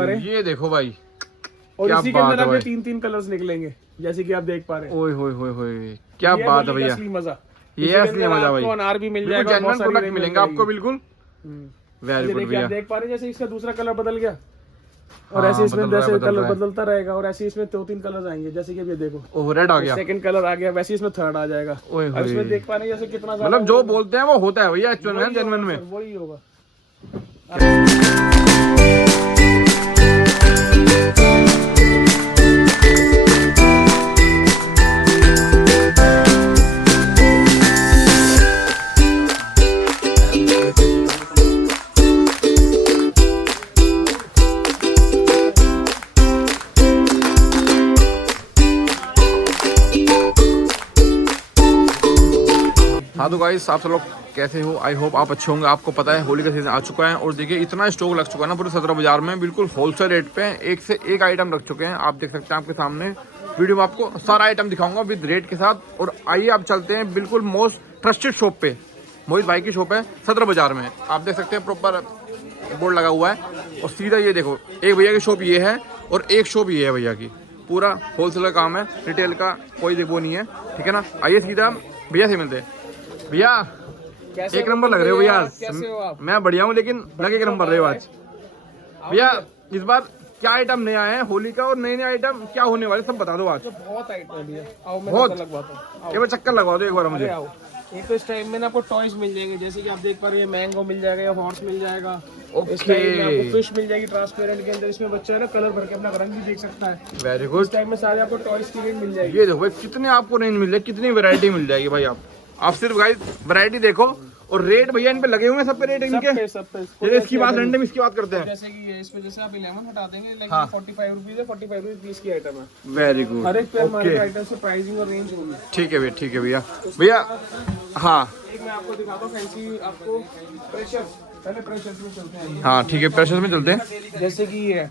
ये देखो भाई, और क्या इसी के बात अंदर है आपके भाई। 3 कलर्स निकलेंगे जैसे कि आप देख पा रहे हैं। ओए होए होए होए, क्या ये बात है होली का भैया, असली मजा। ये इसी के असली अंदर मजा भाई। आपको अनार भी मिल बिल्कुल जाएगा, बहुत जेन्युइन सारी प्रोडक्ट रेंज मिलेंगे आपको बिल्कुल। वेरी गुड देखिए भैया। आप देख पा रहे हैं जैसे इसका दूसरा कलर बदल गया, और हाँ, ऐसे इसमें बदल रहा है, जैसे बदल कलर रहा है। बदलता रहेगा, और ऐसे इसमें 2-3 कलर्स आएंगे जैसे कि अब ये देखो ओह रेड आ गया। सेकंड कलर आ गया, वैसे इसमें थर्ड आ जाएगा। ओए अब इसमें होए, देख पा रहे हैं जैसे कितना ज्यादा मतलब जो बोलते हैं वो होता है भैया एक्चुअल में, वही जेन्युइन होगा में। सर, वही होगा। हाँ तो गाइस, आप सब लोग कैसे हो? आई होप आप अच्छे होंगे। आपको पता है होली का सीजन आ चुका है, और देखिए इतना स्टॉक लग चुका है ना पूरे सदर बाजार में, बिल्कुल होलसेल रेट पे एक से एक आइटम रख चुके हैं। आप देख सकते हैं आपके सामने वीडियो में, आपको सारा आइटम दिखाऊंगा विद रेट के साथ। और आइए आप चलते हैं बिल्कुल मोस्ट ट्रस्टेड शॉप पे। मोहित भाई की शॉप है सदर बाजार में, आप देख सकते हैं प्रॉपर बोर्ड लगा हुआ है। और सीधा ये देखो, एक भैया की शॉप ये है और एक शॉप ये है भैया की। पूरा होलसेल का काम है, रिटेल का कोई वो नहीं है, ठीक है ना। आइए सीधा भैया से मिलते हैं। भैया एक नंबर लग रहे हो भैया आज। कैसे हो आप? मैं बढ़िया हूँ, लेकिन लगे एक नंबर रहे हो आज भैया। इस बार क्या आइटम नया है होली का, और नए नए आइटम क्या होने वाले सब बता दो आज। तो बहुत आइटम है भैया, आओ मैं बहुत? पता लगवाता हूँ। एक बार चक्कर लगवा दो एक बार मुझे। आओ, एक तो इस टाइम में ना आपको टॉयज मिल जाएंगे जैसे कि आप देख पा रहे हैं, मैंगो मिल जाएगा या हॉर्स मिल जाएगा। इस टाइम में आपको फिश मिल जाएगी ट्रांसपेरेंट के अंदर, इसमें बच्चा है ना कलर भर के अपना रंग भी देख सकता है। Very good. इस टाइम में सारे आपको टॉयज की रेंज मिल जाएगी। ये देखो भाई, कितने आपको रेंज मिल जाएगी, कितनी वैरायटी मिल जाएगी भाई। आप सिर्फ गाइस वैरायटी देखो, और रेट भैया इन पे लगे हुए हैं, सब पे रेट इनके। सब पे जैसे इसकी बात रैंडम इसकी बात करते हैं। जैसे कि ये इसमें जैसे आप 11 हटा देंगे, लेकिन हाँ। 45 रुपीज है, 45 रुपीज पीस की आइटम है। Very good. हर एक पे हमारे आइटम से प्राइसिंग और रेंज होगी। ठीक है भैया, ठीक है भैया। भैया हाँ एक मैं आपको दिखाता हूँ फैंसी, आपको प्रेशर, पहले प्रेशर में चलते हैं। हाँ ठीक है, प्रेशर में चलते हैं। जैसे कि ये है,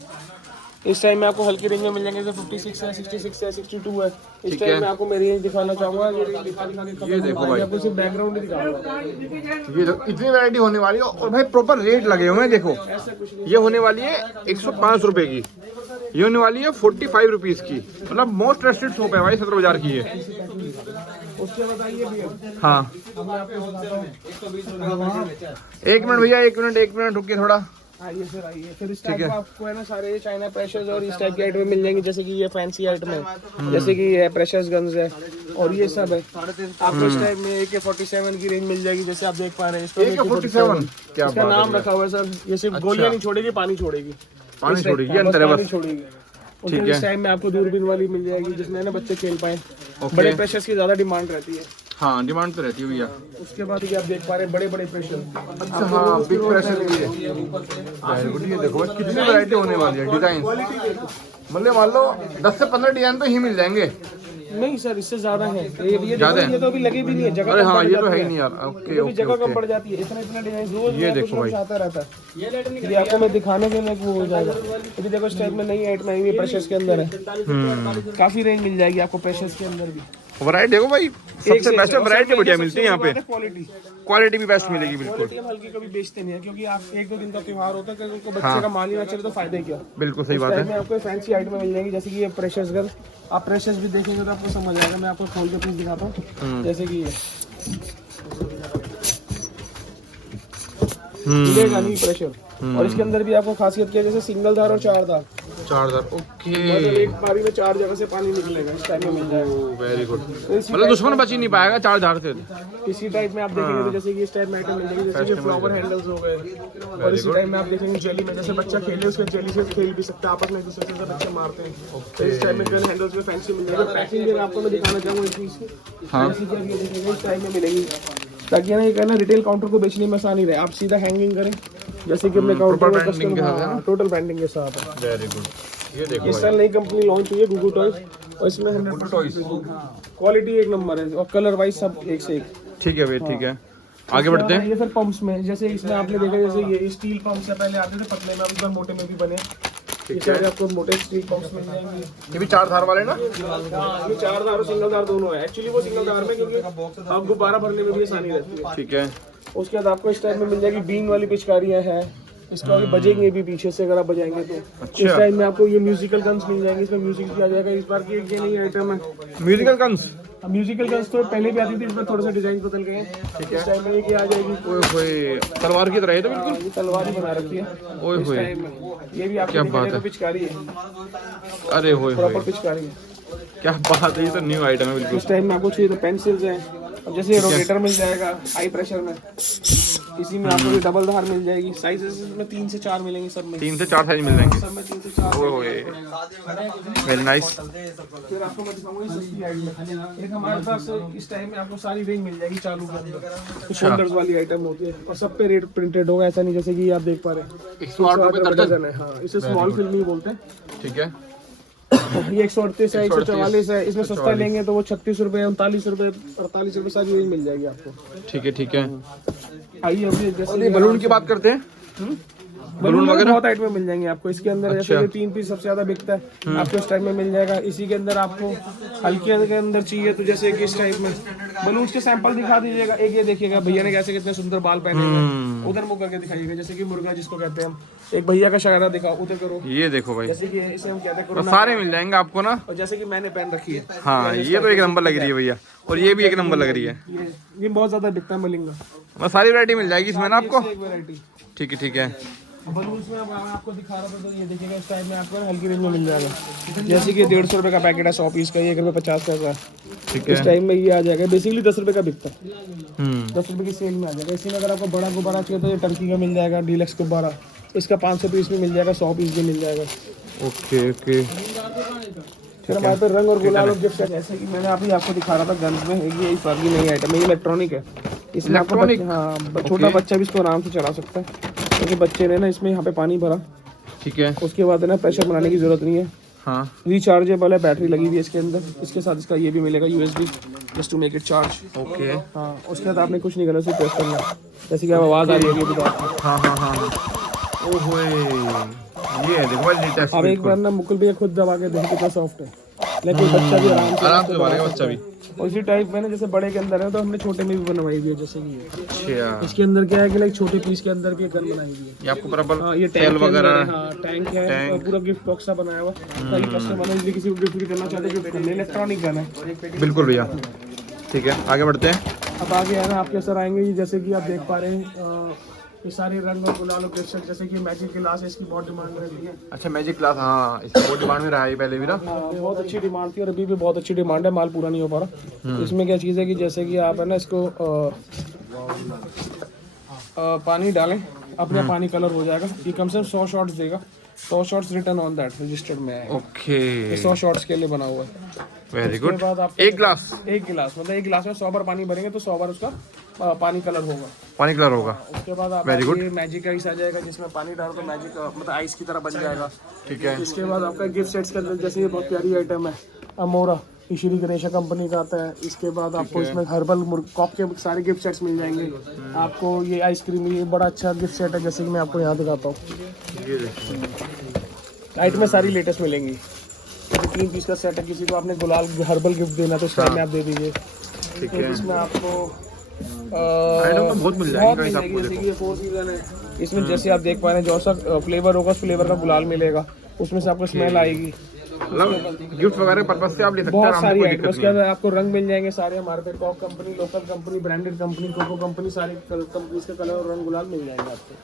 इस टाइम में आपको हल्की रेंज में मिल जाएंगे, जैसे 56 है, 66 है, 62 है। इस टाइम में आपको मैं रेंज दिखाना चाहूंगा। ये देखो भाई, आपको सिर्फ बैकग्राउंड ही दिखाऊंगा। ये देखो इतनी वैरायटी होने वाली है, और भाई प्रॉपर रेट लगे हुए हैं। देखो ये होने वाली है 105 रुपए की, ये होने वाली है 45 रुपीज की। मतलब मोस्ट ट्रस्टेड शॉप है भाई सदर बाजार की ये। उसके बताइए भैया। हाँ मैं आपको बताता हूँ। एक मिनट भैया, एक मिनट रुकिए थोड़ा। आइए सर, आइए। फिर इस टाइप का आपको है ना सारे चाइना प्रेशर्स और इस टाइप की आइटम मिल जाएंगी, जैसे कि ये फैंसी आइटम है, जैसे कि ये प्रेशर्स गन्स है, और ये सब है। आपको इस टाइप में AK-47 की रेंज मिल जाएगी, जैसे आप देख पा रहे हैं। इसको AK-47 क्या इसका बात है नाम भैया। रखा हुआ है सर। ये सिर्फ गोलियां नहीं छोड़ेगी, पानी छोड़ेगी। पानी इस टाइप छोड़ेगी का, अंदर है पानी बस। छोड़ेगी। और ठीक फिर है। इस टाइम में आपको दूरबीन वाली मिल जाएगी, जिसमें ना बच्चे खेल पाए। ओके। बड़े प्रेशर्स की ज्यादा डिमांड रहती है। हाँ डिमांड तो रहती है भैया। उसके बाद ये आप देख पा रहे हैं बड़े बड़े प्रेशर। अच्छा हाँ, बिग प्रेशर भी है। Very good. ये देखो कितनी वैरायटी होने वाली है, डिजाइन मतलब मान लो 10 से 15 डिजाइन तो ही मिल जाएंगे। नहीं सर, इससे ज्यादा है। ये ज्यादा देखो, ये तो अभी लगे भी नहीं है, जगह अरे कम हाँ, पड़ ये तो जाती है ही नहीं यार। ओके ये भी ओके जगह कम ओके। पड़ जाती है। इतना इतना डिजाइन रोज ये नया देखो कुछ ना भाई। कुछ आता रहता है। ये आपको मैं दिखाने के लिए वो हो जाएगा। अभी देखो इस टाइप में नई आइटम आई हुई है, प्रेशर्स के अंदर है। काफी रेंज मिल जाएगी आपको प्रेशर्स के अंदर भी। वैरायटी देखो भाई, सबसे बेस्ट वैरायटी बढ़िया मिलती है यहाँ पे। क्वालिटी क्वालिटी भी बेस्ट मिलेगी बिल्कुल। क्वालिटी हम हल्की कभी बेचते नहीं है, क्योंकि आप 1-2 दिन का त्योहार होता है, उनको बच्चे का माल ही ना चले तो फायदा क्या। बिल्कुल सही इस बात टाइप है। में आपको फैंसी आइटम मिल जाएंगी, जैसे कि ये प्रेशर्स गन। आप प्रेशर्स भी देखेंगे तो आपको समझ आएगा। मैं आपको खोल के प्लीज दिखाता हूँ। जैसे कि ये मिलेगा नहीं प्रेशर। और इसके अंदर भी आपको खासियत क्या है, जैसे सिंगल धार और 4 धार। 4000 ओके। मतलब एक बारी में 4 जगह से पानी निकलेगा, इस टाइप में मिल जाएगा। Very good. तो इसी मतलब दुश्मन बच ही नहीं पाएगा 4000 से। इसी टाइप में आप देखेंगे तो जैसे कि इस टाइप में आइटम मिल जाएगी, जैसे कि फ्लावर हैंडल्स हो गए। और इसी टाइप में आप देखेंगे जेली में, जैसे बच्चा खेले उसके जेली से खेल भी सकता है, आपस में एक दूसरे से बच्चे मारते हैं। तो इस टाइप में गन हैंडल्स में फैंसी मिल जाएगा। पैकिंग भी आपको मैं दिखाना चाहूँगा इस चीज़ की। हाँ। इसी टाइप की देखेंगे इस टाइप में मिलेगी, ताकि ना ये कहना रिटेल काउंटर को बेचने में आसानी रहे। आप सीधा हैंगिंग करें, जैसे कि अपने काउंटर में branding के साथ है ना? टोटल ब्रांडिंग के साथ है। Very good. ये देखो इस साल नई कंपनी लॉन्च हुई है, गुगु टॉयज, और इसमें 100% टॉयज। क्वालिटी एक नंबर है, और कलर वाइज सब एक से एक। ठीक है भाई, ठीक है। आगे बढ़ते हैं। ये फिर पंप्स में, जैसे इसमें आपने देखा, जैसे ये स्टील पंप से पहले आते थे पतले में, अब इस बार मोटे में भी बने। ये सारे आपको मोटे स्टील पंप्स मिल जाएंगे। ये भी 4 धार वाले ना? ये 4 धार और सिंगल धार दोनों है। एक्चुअली वो सिंगल धार में, क्योंकि आप गुब्बारा भरने में भी आसानी रहती है। ठीक है। उसके बाद आपको इस टाइप में मिल जाएगी बीन वाली पिचकारियां हैं, इसको अभी बजेंगे भी पीछे से अगर आप बजाएंगे तो। इस टाइम में आपको ये म्यूजिकल गन्स मिल जाएंगे, इसमें म्यूजिक भी आ जाएगा। इस बार की एक ये नई आइटम है म्यूजिकल गन्स। म्यूजिकल गन्स तो पहले भी आती थी, इसमें थोड़े से डिजाइन बदल गए हैं। इस टाइम में ये आ जाएगी, ओए तलवार की तरह है तो बिल्कुल, ये तलवार ही बना रखी है। ओए इस होए टाइम में ये भी आपको क्या बात है, पिचकारी है, अरे होए प्रॉपर होए पिचकारी है। क्या बात है, ये तो न्यू आइटम है बिल्कुल। इस टाइम में आपको चाहिए तो पेंसिल्स हैं। अब जैसे रोटेटर मिल जाएगा हाई प्रेशर में, इसी में आपको ये डबल धार मिल जाएगी। साइजेस में 3 से 4 मिलेंगे सब में, 3 से 4 साइज मिल जाएंगे। सब में 3 से 4। ओए होए वेरी नाइस। फिर आपको मैं दिखाऊंगा ये सस्ती आइटम। एक हमारे पास इस टाइम में आपको सारी रेंज मिल जाएगी चालू के अंदर, कुछ होल्डर्स वाली आइटम होती है और सब पे रेट प्रिंटेड होगा, ऐसा नहीं जैसे कि आप देख पा रहे हैं 108 दर्जन है। हाँ, इसे स्मॉल फिल्म ही बोलते हैं। ठीक है, ये 138 है, 144 है। इसमें सस्ता लेंगे तो वो 36 रुपए, 39 रुपए, 48 रुपए सारी रेंज मिल जाएगी आपको। ठीक है, ठीक है। आइए अभी जैसे बलून की बात करते हैं। बलून वगैरह बहुत आइटम में मिल जाएंगे आपको। इसके अंदर जैसे ये 3 पीस सबसे ज्यादा बिकता है, आपको इस टाइप में मिल जाएगा। इसी के अंदर आपको हल्के के अंदर चाहिए तो जैसे कि इस टाइप में बलून्स के सैंपल दिखा दीजिएगा। एक ये देखिएगा भैया ने कैसे कितने सुंदर बाल पहने हैं, उधर मुंह करके दिखाइएगा, जैसे कि मुर्गा जिसको कहते हैं हम। एक भैया का शरारा दिखाओ, उधर करो, ये देखो भाई, जैसे कि इसे हम कहते हैं, सारे मिल जाएंगे आपको ना। और जैसे कि मैंने पहन रखी है। हाँ, ये तो एक नंबर लग रही है भैया, और ये भी एक नंबर लग रही है। ये बहुत ज्यादा बिकता है मलिंगा। बस सारी वैरायटी मिल जाएगी इसमें ना आपको। एक वैरायटी ठीक है, ठीक है। बलून्स में अब मैं आपको दिखा रहा था, तो ये देखिएगा इस टाइप में आपको हल्की रेंज में मिल जाएगा। जैसे कि 150 रुपए का पैकेट है 100 पीस का, ये 1 रुपए 50 पैसा है। ठीक इस है। टाइम में ये आ जाएगा, बेसिकली 10 रुपए का बिकता है, 10 10 रुपए की सेल में आ जाएगा। इसी में अगर आपको बड़ा गुब्बारा चाहिए तो ये टर्की का मिल जाएगा, डीलक्स गुब्बारा। इसका 500 पीस भी मिल जाएगा, 100 पीस भी मिल जाएगा। Okay okay. फिर हमारे पे रंग और गुलाल और गिफ्ट है, जैसे कि मैंने अभी आपको दिखा रहा था गन्स में। ये इस बार की नई आइटम है, ये इलेक्ट्रॉनिक है। इसमें आपको हाँ, छोटा बच्चा भी इसको आराम से चला सकता है, क्योंकि बच्चे ने ना इसमें यहाँ पे पानी भरा। ठीक है। उसके बाद है ना प्रेशर बनाने की जरूरत नहीं है। हाँ, रिचार्जेबल है, बैटरी लगी हुई है इसके अंदर। इसके साथ इसका ये भी मिलेगा USB, just to make it charge. Okay. हाँ, उसके बाद आपने कुछ नहीं करना, सिर्फ प्रेस करना है। जैसे कि अब आवाज़ आ रही है अभी तो आपको। हाँ हाँ हाँ। ओहो, ये देखो लेटेस्ट। अब एक बार ना मुकुल भैया खुद दबा के देखो कितना सॉफ्ट है, लेकिन बच्चा भी आराम से दबाएगा, बच्चा भी। और इसी टाइप में ना जैसे बड़े के अंदर है तो हमने छोटे में भी बनवाई हुई है, जैसे कि ये। अच्छा, इसके अंदर क्या है कि लाइक छोटे पीस के अंदर भी गन बनाई हुई है। ये आपको बराबर हाँ, ये तेल वगैरह। हाँ, टैंक है और पूरा गिफ्ट बॉक्स सा बनाया हुआ। कई कस्टमर है किसी को गिफ्ट भी करना चाहते हैं, गिफ्ट करने। इलेक्ट्रॉनिक गन है बिल्कुल भैया। ठीक है, आगे बढ़ते हैं। अब आगे है ना आपके सर आएंगे, जैसे कि आप देख पा रहे हैं ये सारे रंग और गुलाल और गिफ्ट, जैसे कि मैजिक ग्लास है, इसकी बहुत डिमांड रहती है। अच्छा, मैजिक ग्लास, हाँ इसकी बहुत डिमांड में रहा है पहले भी ना। बहुत अच्छी डिमांड थी और अभी भी बहुत अच्छी डिमांड है, माल पूरा नहीं हो पा रहा। इसमें क्या चीज़ है कि जैसे कि आप है ना इसको पानी डालें, अपना पानी कलर हो जाएगा। ये कम से कम 100 शॉट्स देगा, 100 shots return on that registered में है। ओके, ये 100 शॉट्स के लिए बना हुआ है। Very good. बाद आप एक गिलास मतलब एक गिलास में 100 बार पानी भरेंगे तो 100 बार उसका पानी कलर होगा, पानी कलर होगा। उसके बाद आप ये मैजिक आइस आ जाएगा, जिसमें पानी डालो तो मैजिक मतलब आइस की तरह बन जाएगा। ठीक है। इसके बाद आपका गिफ्ट सेट्स के अंदर जैसे ये बहुत प्यारी आइटम है अमोरा, ये श्री गणेशा कंपनी का आता है। इसके बाद आपको इसमें हर्बल कॉक के सारे गिफ्ट सेट्स मिल जाएंगे आपको। ये आइसक्रीम, ये बड़ा अच्छा गिफ्ट सेट है, जैसे कि मैं आपको यहाँ दिखाता हूँ। आइटम में सारी लेटेस्ट मिलेंगी। 3 पीस का सेट है, किसी को आपने गुलाल हर्बल गिफ्ट देना तो उस टाइम में आप दे दीजिए। ठीक है। इसमें आपको आइटम तो बहुत मिल जाएगी आपको। जैसे कि ये 4 सीजन है, इसमें जैसे आप देख पा रहे हैं जो सा फ्लेवर होगा उस फ्लेवर का गुलाल मिलेगा, उसमें से आपको स्मेल आएगी। मतलब गिफ्ट वगैरह पर्पस से आप ले सकते हैं। बहुत सारी आइटम उसके अंदर आपको रंग मिल जाएंगे सारे हमारे पे। Cock company, local company, branded company, Coco company, सारी कंपनीज के कलर और रंग गुलाल मिल जाएंगे आपको।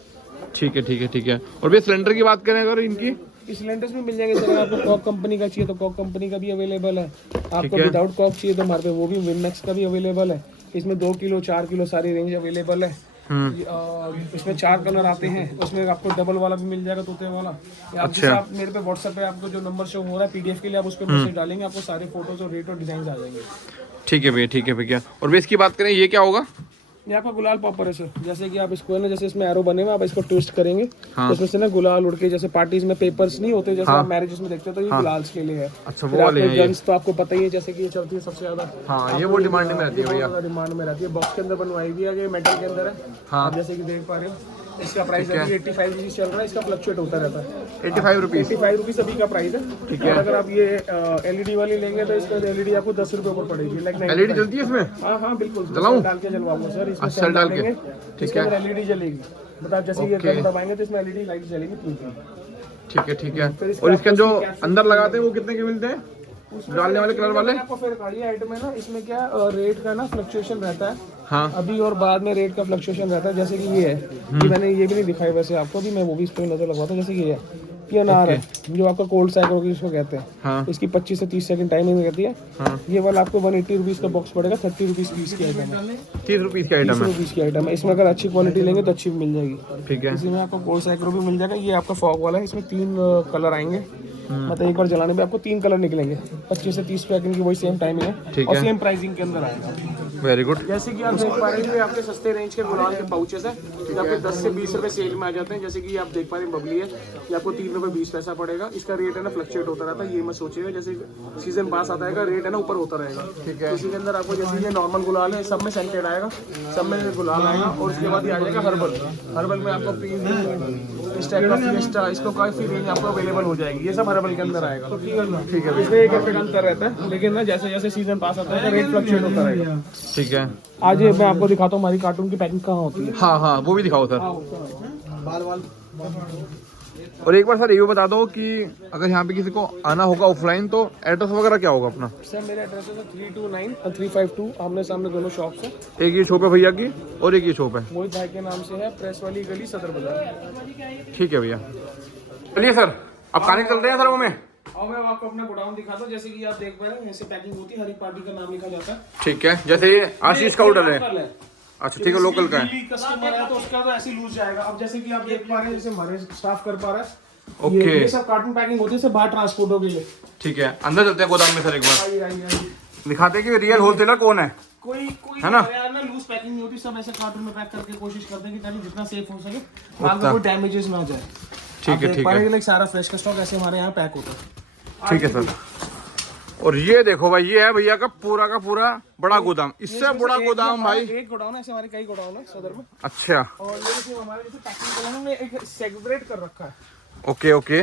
ठीक है, ठीक है, ठीक है। और भैया सिलेंडर की बात करें अगर इनकी, सिलेंडर्स भी मिल जाएंगे सर। आपको कॉक कंपनी का चाहिए तो कॉक कंपनी का भी अवेलेबल है। आपको विदाउट कॉक चाहिए तो हमारे पे वो भी विनमैक्स का भी अवेलेबल है। इसमें 2 किलो 4 किलो सारी रेंज अवेलेबल है। इसमें 4 कलर आते हैं, उसमें आपको डबल वाला भी मिल जाएगा, तोते वाला। अच्छा। आप मेरे पे व्हाट्सएप पे आपको जो नंबर शो हो रहा है PDF के लिए, आप उस पर मैसेज डालेंगे, आपको सारे फोटोज और रेट और डिजाइन आ जाएंगे। ठीक है भैया, ठीक है भैया। और भैया इसकी बात करें, ये क्या होगा? ये आपका गुलाल पॉपर है सर। जैसे कि आप इसको है ना, जैसे इसमें एरो बने हुए, आप इसको ट्विस्ट करेंगे तो इसमें से ना गुलाल उड़ के, जैसे पार्टीज में पेपर्स नहीं होते, जैसे आप मैरिजेस में देखते हो, तो ये गुलाल्स के लिए है। अच्छा, वो वाले हैं। गन्स तो आपको पता ही है, जैसे कि ये चलती है सबसे ज्यादा। हाँ, ये वो डिमांड में रहती है भैया। डिमांड में रहती है। बॉक्स के अंदर बनवाई हुई है, ये मेटल के अंदर है। हाँ, जैसे कि देख पा रहे हो, इसका प्राइस अभी 85 रुपीज चल रहा है। इसका फ्लक्चुएट होता रहता है। 85 रुपीज, 85 रुपीज अभी का प्राइस है। ठीक है। अगर आप ये LED वाली लेंगे तो इसका LED आपको 10 रुपए ऊपर पड़ेगी। LED जलती है इसमें? हाँ हाँ बिल्कुल, जलाऊं? डाल के जलवाऊंगा सर। इसमें अच्छा, डाल के। ठीक है, LED जलेगी। मतलब आप जैसे ये कम दबाएंगे तो इसमें एलईडी लाइट जलेगी पूरी। ठीक है। और इसके जो अंदर लगाते हैं वो कितने के मिलते हैं, डालने वाले कलर वाले? आपको फिर गाड़ी आइटम है ना, इसमें क्या रेट का ना फ्लक्चुएशन रहता है। हाँ अभी और बाद में रेट का फ्लक्चुएशन रहता है। जैसे कि ये है, कि मैंने ये भी नहीं दिखाई वैसे आपको, भी मैं वो भी इस पर नजर लगवाता हूँ। जैसे कि ये है PNR है, जो आपका कोल्ड साइकिल होगी इसको कहते हैं। हाँ इसकी 25 से 30 सेकंड टाइमिंग रहती है। हाँ। ये वाला आपको 180 रुपीज़ का बॉक्स पड़ेगा, 30 रुपीज़ पीस की आइटम है। 30 रुपीज़ की आइटम है। 30 रुपीज़ की आइटम है। इसमें अगर अच्छी क्वालिटी लेंगे तो अच्छी भी मिल जाएगी। ठीक है। इसमें आपको कोल्ड साइकिल भी मिल जाएगा। ये आपका फॉग वाला है, इसमें 3 कलर आएंगे। मतलब एक बार जलाने में आपको 3 कलर निकलेंगे। 25 से 30 पैकिंग की वही सेम टाइमिंग है और सेम प्राइसिंग के अंदर आएगा। Very good. जैसे कि आप देख पा रहे हैं, ये आपके सस्ते रेंज के गुलाल के पाउचेस हैं, जो आपके 10 से 20 रुपए सेल में आ जाते हैं। जैसे कि आप देख पा रहे हैं बबली है, ये आपको 3 रुपए 20 पैसा पड़ेगा। इसका रेट है ना फ्लक्चुएट होता रहता है, ये मत सोचिएगा। जैसे सीजन पास आता है रेट है ना ऊपर होता रहेगा। ठीक है। इसी के अंदर आपको जैसे ये नॉर्मल गुलाल है, सब में सेंटेड आएगा, सब में गुलाल आएगा। और उसके बाद ये आ जाएगा हर्बल में आपको इस टाइप का फिएस्टा, इसको काफी रेंज आपको अवेलेबल हो जाएगी। ये सब हर्बल के अंदर आएगा। ठीक है। इसमें 1 रुपये का अंतर रहता है, लेकिन ना जैसे जैसे सीजन पास आता है रेट फ्लक्चुएट होता रहेगा। ठीक है। आज ये मैं आपको दिखाता हूँ हमारी कार्टून की पैकिंग कहाँ होती है। हाँ वो भी दिखाओ सर। बाल और एक बार सर ये भी बता दो कि अगर यहाँ पे किसी को आना होगा ऑफलाइन तो एड्रेस वगैरह क्या होगा अपना? सर मेरा एड्रेस है 329 और 352, आमने सामने दोनों शॉप है। एक ये शॉप है भैया की और एक ये शॉप है, मोहित भाई के नाम से है, प्रेस वाली गली, सदर बाजार। ठीक है भैया। चलिए सर, अब खाने चलते हैं सर वो में। और मैं आपको अपना गोडाउन दिखाता हूँ। जैसे कि आप देख पा रहे हैं, ऐसे पैकिंग होती है, हर एक पार्टी का नाम लिखा जाता है। ठीक है। जैसे ये आशीष का ऑर्डर है। अच्छा ठीक है, लोकल का है। कस्टमर है तो उसका तो ऐसे लूज जाएगा। अब जैसे कि आप देख पा रहे हैं, जैसे हमारे स्टाफ कर पा रहा है। ओके। ये सब कार्टून पैकिंग होती है, सब बाहर ट्रांसपोर्ट हो गई है। ठीक है, अंदर चलते हैं गोदाम में सर एक बार। आइए। दिखाते हैं कि रियल होलसेलर कौन है। कोई है ना? यार ना लूज पैकिंग नहीं होती, सब ऐसे कार्टून में पैक करके कोशिश करते हैं कि ताकि जितना सेफ हो सके, बाद में कोई डैमेजेस ना जाए। ठीक है। ठीक है। सारा फ्रेश का स्टॉक ऐसे हमारे यहाँ पैक होता है। ठीक है सर। और ये देखो भाई, ये है भैया का पूरा बड़ा गोदाम। इससे बड़ा गोदाम भाई। एक गोडाउन है, ऐसे हमारे कई गोडाउन है सदर में। अच्छा। और ये देखिए हमारे जैसे पैकिंग गोडाउन में एक सेग्रेगेट कर रखा है। ओके।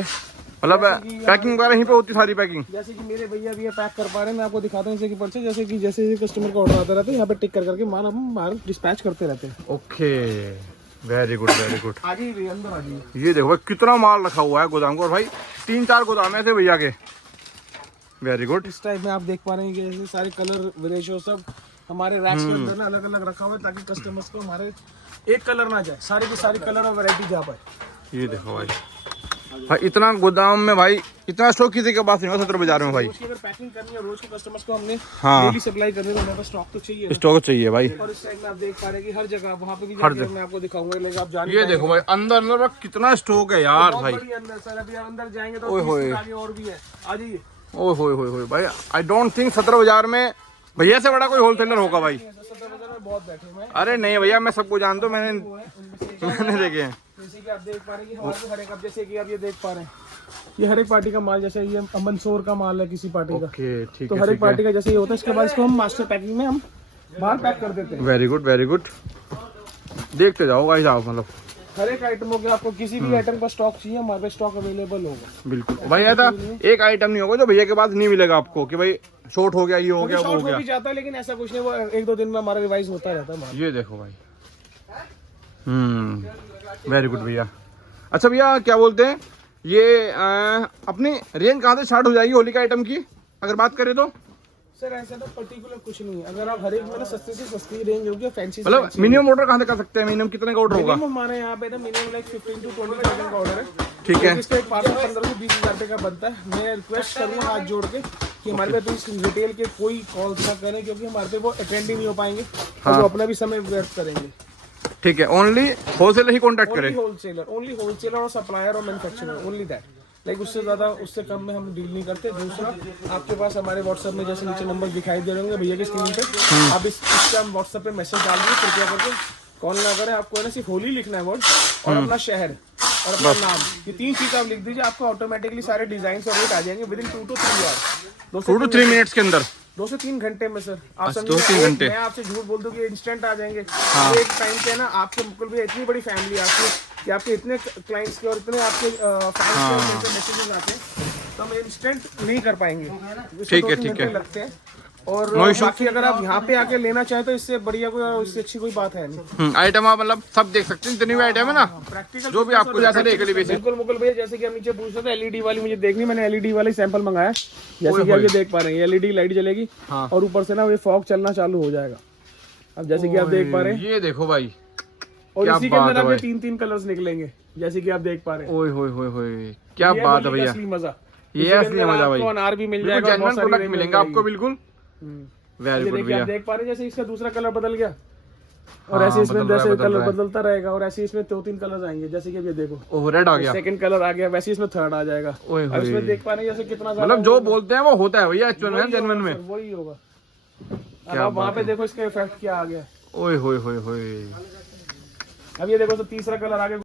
मतलब पैकिंग वगैरह यहीं पे होती सारी पैकिंग। जैसे कि मेरे भैया भी ये पैक कर पा रहे हैं, मैं आपको दिखाता हूँ जैसे कि पर्चे, जैसे कस्टमर का ऑर्डर आता रहता है, यहाँ पे टिक कर करके माल डिस्पैच करते रहते हैं। Okay, very good. आगे अंदर आ जाइए। ये देखो भाई कितना माल रखा हुआ है गोदाम को। और भाई 3-4 गोदाम है ऐसे भैया के। Very good. इस टाइप में आप देख पा रहे हैं कि ऐसे सारे कलर वेरिएशन सब हमारे रैक्स के अंदर ना अलग अलग रखा हुआ है, ताकि कस्टमर्स को हमारे एक कलर ना जाए, सारी की सारी कलर और वैरायटी जा पाए। ये देखो भाई इतना गोदाम में भाई, इतना स्टॉक किसी के पास नहीं होगा सदर बाजार में भाई। रोज की अगर पैकिंग करनी है, रोज के कस्टमर्स को हमने हाँ डेली सप्लाई करनी है, तो हमारे पास स्टॉक तो चाहिए। स्टॉक चाहिए भाई। और इस टाइप में आप देख पा रहे हैं कि हर जगह वहाँ पे भी जाके मैं आपको दिखाऊंगा, लेकिन आप जानिए। ये देखो भाई अंदर कितना स्टॉक है यार भाई। अंदर सर अभी अंदर जाएंगे तो आगे और भी है। आ जाइए। ओए भाई, आई डोंट थिंक सदर बाजार में भैया से बड़ा कोई होलसेलर होगा भाई। सदर बाजार में बहुत बैठे हुए हैं। अरे नहीं भैया, मैं सबको जानता हूँ, मैंने देखे हैं। जैसे कि आप देख पा रहे हैं कि हमारे हर एक, अब जैसे कि आप ये देख पा रहे हैं, ये हर एक पार्टी का माल, जैसे ये मंदसौर का माल है किसी पार्टी का। ओके, ठीक तो है। हर एक पार्टी का जैसे ये होता है, इसके बाद इसको हम मास्टर पैकिंग में हम बाहर पैक कर देते हैं। Very good. देखते जाओ भाई साहब, मतलब हर एक आइटम हो गया, आपको किसी भी आइटम का स्टॉक चाहिए, हमारे पास स्टॉक अवेलेबल होगा। बिल्कुल भाई। ऐसा एक आइटम नहीं होगा जो भैया के पास नहीं मिलेगा आपको कि भाई शॉर्ट हो गया, ये हो गया, वो हो गया। भी जाता है, लेकिन ऐसा कुछ नहीं, वो 1-2 दिन में हमारा रिवाइज होता रहता है। ये देखो भाई। वेरी गुड भैया। अच्छा भैया, क्या बोलते हैं ये अपनी रेंज कहाँ से स्टार्ट हो जाएगी होली का आइटम की अगर बात करें तो? सर ऐसा तो पर्टिकुलर कुछ नहीं है, अगर आप हर एक में सस्ते से सस्ती रेंज होगी, फैंसी मतलब मिनिमम ऑर्डर कहाँ से कर सकते हैं? मिनिमम कितने का ऑर्डर होगा? हमारे यहाँ पे ना मिनिमम लाइक 15 to 20,000 का ऑर्डर है। ठीक है। इसका एक पार्सल 15 से 20,000 रुपये का बनता है। मैं रिक्वेस्ट करूँगा हाथ जोड़ के कि हमारे पे प्लीज रिटेल के कोई कॉल ना करें, क्योंकि हमारे पे वो अटेंड ही नहीं हो पाएंगे और वो अपना भी समय व्यर्थ करेंगे। ठीक है, ओनली होलसेलर ही कॉन्टैक्ट करें। ओनली होलसेलर और सप्लायर और मैन्युफैक्चरर, ओनली दैट। लाइक उससे ज़्यादा, उससे कम में हम डील नहीं करते। दूसरा, आपके पास हमारे व्हाट्सएप में जैसे नीचे नंबर दिखाई दे रहे होंगे भैया की स्क्रीन पे, आप इससे हम व्हाट्सएप पे मैसेज डाल दीजिए, कृपया करके कॉल ना करें। आपको है ना सिर्फ होली लिखना है वर्ड, और अपना शहर और अपना नाम, ये 3 चीज़ आप लिख दीजिए, आपको ऑटोमेटिकली सारे डिजाइन और रेट आ जाएंगे within 2 to 3 hours, 2 to 3 minutes के अंदर, 2 से 3 घंटे में सर। आप 2 से 3 घंटे। मैं आपसे झूठ बोल दूं कि इंस्टेंट आ जाएंगे। एक टाइम पे ना आपके बिल्कुल भी इतनी बड़ी फैमिली आपकी, कि आपके इतने क्लाइंट्स के और इतने आपके फैंस के मैसेजेस आते हैं, तो हम इंस्टेंट नहीं कर पाएंगे। ठीक है। लगते हैं और No issue. बाकी अगर आप यहाँ पे आके लेना चाहें तो इससे बढ़िया कोई इससे अच्छी कोई बात है नहीं। आइटम आप मतलब सब देख सकते हैं, जितनी भी आइटम है ना, प्रैक्टिकल जो भी आपको जैसे देख ली बेसिक। बिल्कुल मुकुल भैया, जैसे कि हम नीचे पूछ रहे थे एलईडी वाली मुझे देखनी, मैंने एलईडी वाली सैंपल मंगाया। जैसे कि आप ये देख पा रहे हैं, एलईडी लाइट जलेगी हाँ। और ऊपर से ना ये फॉग चलना चालू हो जाएगा। अब जैसे कि आप देख पा रहे हैं, ये देखो भाई, और क्या इसी के बात अंदर है आपके भाई। 3-3 कलर्स निकलेंगे, जैसे कि आप देख पा रहे हैं। ओए होए होए होए, क्या ये बात है होली का भैया, असली मजा। ये इसी के असली अंदर मजा भाई। आपको अनार भी मिल बिल्कुल जाएगा, जेन्युइन बहुत सारी प्रोडक्ट range मिलेंगे मिल आपको, जाएगी। बिल्कुल वेरी ये गुड देखिए भैया। आप देख पा रहे हैं, जैसे इसका दूसरा कलर बदल गया और हाँ, ऐसे इसमें बदल रहा है, जैसे बदल कलर रहा है। बदलता रहेगा और ऐसे इसमें 2-3 कलर आएंगे। जैसे कि अब ये देखो ओह रेड आ गया, सेकंड कलर आ गया, वैसे इसमें थर्ड आ जाएगा। ओए अब इसमें होए, देख पा रहे हैं जैसे कितना ज्यादा मतलब जो बोलते हैं वो होता है भैया एक्चुअल में, जेन्युइन में। वही होगा। अब आप वहाँ पे देखो इसका इफेक्ट क्या आ गया। ओए होए होए होए, अब ये देखो तो तीसरा कलर आ गया।